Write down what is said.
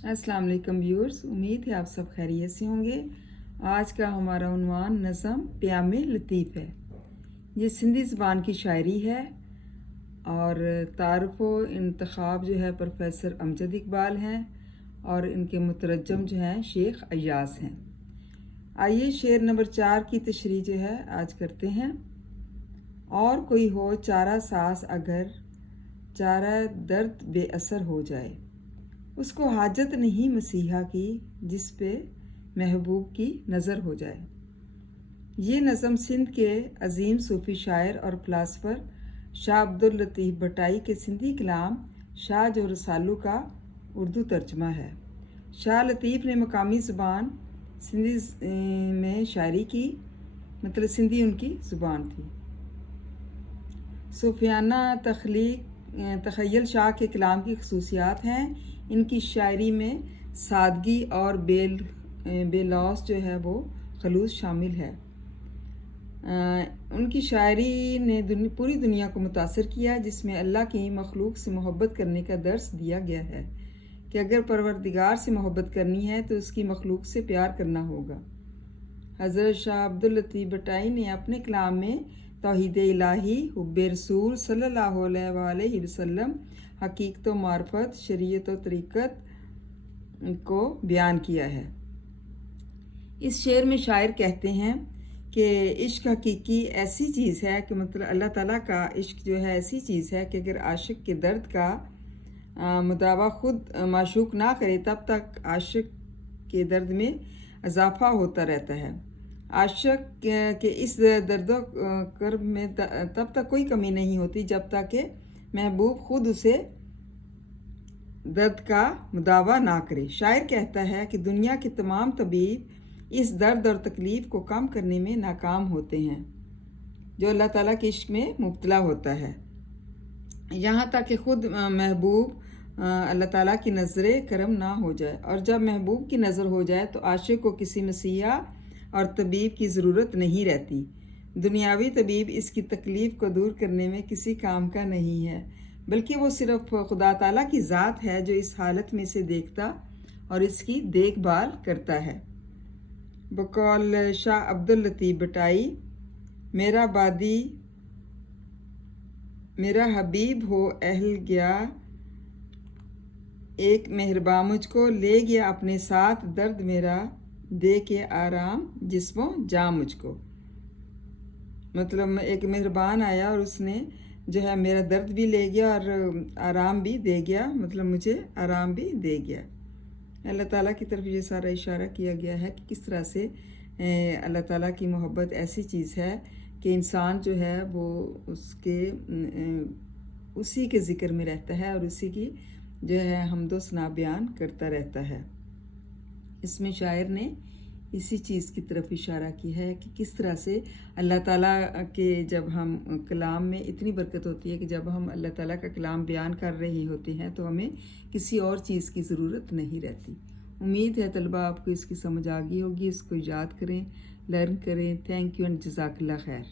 अस्सलाम वालेकुम व्यूअर्स, उम्मीद है आप सब खैरियत से होंगे। आज का हमारा उन्वान नज़म प्याम लतीफ़ है। ये सिंधी ज़बान की शायरी है और तारुफ़ व इंतखाब जो है प्रोफेसर अमजद इकबाल हैं और इनके मुतरजम जो हैं शेख अय्यास हैं। आइए शेर नंबर 4 की तशरीह जो है आज करते हैं। और कोई हो चारा सास अगर चारा दर्द बेअसर हो जाए, उसको हाजत नहीं मसीहा की जिस पे महबूब की नज़र हो जाए। ये नज़म सिंध के अजीम सूफ़ी शायर और फ़िलासफ़र शाह अब्दुल लतीफ़ भटाई के सिंधी कलाम शाह जो रसालू का उर्दू तर्जमा है। शाह लतीफ़ ने मकामी ज़बान सिंधी में शायरी की, मतलब सिंधी उनकी ज़ुबान थी। सूफियाना तख़य्युल शाह के कलाम की खसूसियात हैं। इनकी शायरी में सादगी और बेलौस जो है वो खलूस शामिल है। उनकी शायरी ने पूरी दुनिया को मुतासर किया, जिसमें अल्लाह की मखलूक से मोहब्बत करने का दर्स दिया गया है कि अगर परवरदिगार से मोहब्बत करनी है तो उसकी मखलूक से प्यार करना होगा। हज़रत शाह अब्दुल लतीफ़ भटाई ने अपने कलाम में तौहीद इलाही, हुब्बे रसूल सल्लल्लाहु अलैहि वसल्लम, हकीकत व मार्फत, शरीयत व तरीक़त को बयान किया है। इस शेर में शायर कहते हैं कि इश्क हकीकी ऐसी चीज़ है कि मतलब अल्लाह ताला का इश्क जो है ऐसी चीज़ है कि अगर आशिक के दर्द का मुदावा खुद माशूक ना करे तब तक आशिक के दर्द में इजाफा होता रहता है। आशिक के इस दर्द कर्ब में तब तक कोई कमी नहीं होती जब तक कि महबूब खुद उसे दर्द का मुदावा ना करे। शायर कहता है कि दुनिया के तमाम तबीब इस दर्द और तकलीफ़ को कम करने में नाकाम होते हैं जो अल्लाह ताला के इश्क में मुब्तला होता है, यहाँ तक कि खुद महबूब अल्लाह ताला की नज़र करम ना हो जाए। और जब महबूब की नज़र हो जाए तो आशिक को किसी मसीहा और तबीब की ज़रूरत नहीं रहती। दुनियावी तबीब इसकी तकलीफ़ को दूर करने में किसी काम का नहीं है, बल्कि वो सिर्फ़ खुदा ताला की ज़ात है जो इस हालत में इसे देखता और इसकी देखभाल करता है। बकौल शाह अब्दुल लतीफ़ भटाई, मेरा बादी मेरा हबीब हो अहल गया, एक मेहरबान मुझको ले गया अपने साथ, दर्द मेरा दे के आराम जिस्मो जा मुझको। मतलब एक मेहरबान आया और उसने जो है मेरा दर्द भी ले गया और आराम भी दे गया, मतलब मुझे आराम भी दे गया। अल्लाह ताला की तरफ ये सारा इशारा किया गया है कि किस तरह से अल्लाह ताला की मोहब्बत ऐसी चीज़ है कि इंसान जो है वो उसी के ज़िक्र में रहता है और उसी की जो है हमदो सना बयान करता रहता है। इसमें शायर ने इसी चीज़ की तरफ इशारा किया है कि किस तरह से अल्लाह ताला के जब हम कलाम में इतनी बरकत होती है कि जब हम अल्लाह ताला का कलाम बयान कर रहे होते हैं तो हमें किसी और चीज़ की ज़रूरत नहीं रहती। उम्मीद है तलबा आपको इसकी समझ आ गई होगी। इसको याद करें, लर्न करें। थैंक यू एंड जज़ाकल्लाह खैर।